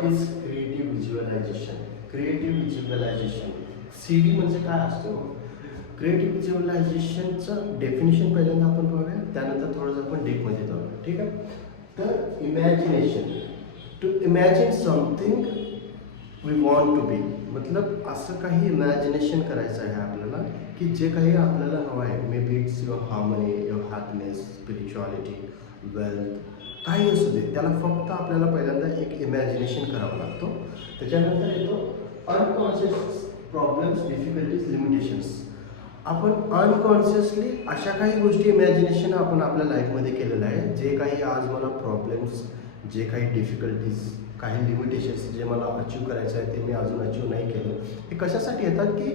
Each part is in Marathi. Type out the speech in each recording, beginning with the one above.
What is creative visualisation creative visualisation C D म्हणजे काय असतो? क्रिएटिव्ह व्हिज्युअलायझेशनचं डेफिनेशन पहिल्यांदा आपण पाहूया त्यानंतर थोडंसं आपण डेपमध्ये जाऊ ठीक आहे? तर imagination to imagine something we want to be मतलब असं काही इमॅजिनेशन करायचं आहे आपल्याला की जे काही आपल्याला हवं आहे. Maybe it's your harmony your happiness spirituality wealth काही असू दे त्याला फक्त आपल्याला पहिल्यांदा एक इमॅजिनेशन करावं लागतो. त्याच्यानंतर येतो अनकॉन्शियस प्रॉब्लेम्स डिफिकल्टीज लिमिटेशन्स आपण अनकॉन्शियसली अशा काही गोष्टी इमॅजिनेशन आपण आपल्या लाईफमध्ये केलेलं आहे जे काही आज मला प्रॉब्लेम्स जे काही डिफिकल्टीज काही लिमिटेशन्स जे मला अचीव करायचं आहे ते मी अजून अचीव नाही केलं. हे कशासाठी येतात की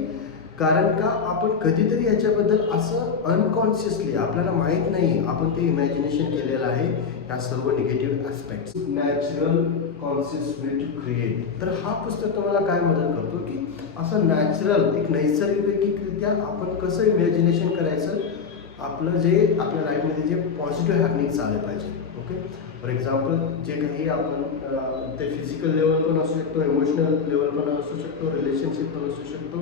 कारण का? आपण कधीतरी याच्याबद्दल असं अनकॉन्शियसली आपल्याला माहीत नाही. आपण ते इमॅजिनेशन केलेलं आहे या सर्व negative aspect natural conscious way to create तर हा पुस्तक तुम्हाला काय मदत करतो की असं नॅचरल एक नैसर्गिकरित्या आपण कसं इमॅजिनेशन करायचं? आपलं जे आपल्या लाईफमध्ये जे पॉझिटिव्ह हॅपनिंग्स आले पाहिजे. ओके फॉर एक्झाम्पल जे काही आपण ते फिजिकल लेवल पण असू शकतो इमोशनल लेवल पण असू शकतो रिलेशनशिप पण असू शकतो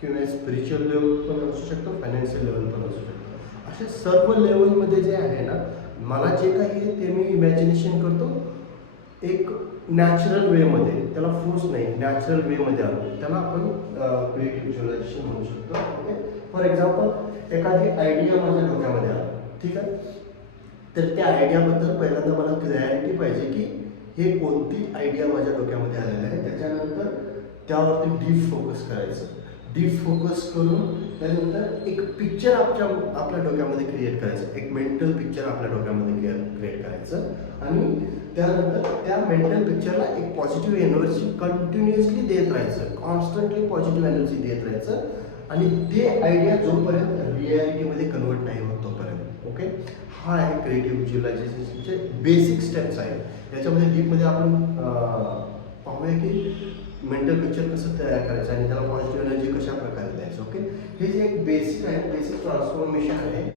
किंवा स्पिरिच्युअल लेवल पण असू शकतो फायनान्शियल लेवल पण असू शकतो. असे सर्व लेवलमध्ये जे आहे ना मला जे काही आहे ते मी इमॅजिनेशन करतो. एक नॅचरल वेमध्ये त्याला फोर्स नाही नॅचरल वेमध्ये आलो त्याला आपण क्रिएटिव्ह व्हिज्युअलायझेशन म्हणू शकतो. ओके फॉर एक्झाम्पल एखादी आयडिया माझ्या डोक्यामध्ये आला. तर त्या आयडियाबद्दल पहिल्यांदा मला क्लॅरिटी पाहिजे की हे कोणती आयडिया माझ्या डोक्यामध्ये आलेलं आहे. त्याच्यानंतर त्यावरती डीप फोकस करायचं. डीप फोकस करून त्यानंतर एक पिक्चर आपल्या आपल्या डोक्यामध्ये क्रिएट करायचं. एक मेंटल पिक्चर आपल्या डोक्यामध्ये क्रिएट करायचं. आणि त्यानंतर त्या मेंटल पिक्चरला एक पॉझिटिव्ह एनर्जी कंटिन्युअसली देत राहायचं. कॉन्स्टंटली पॉझिटिव्ह एनर्जी देत राहायचं. आणि ते आयडिया जोपर्यंत रिॲलिटीमध्ये कन्वर्ट नाही होत ओके? हा आहे क्रिएटिव्ह विज्युअलायझेशनचे बेसिक स्टेप्स आहेत. याच्यामध्ये डीपमध्ये आपण पाहूया की मेंटल पिक्चर कसं तयार करायचं आणि त्याला पॉझिटिव्ह एनर्जी कशा प्रकारे द्यायचं ओके? हे जे एक बेसिक आहे बेसिक ट्रान्सफॉर्मेशन आहे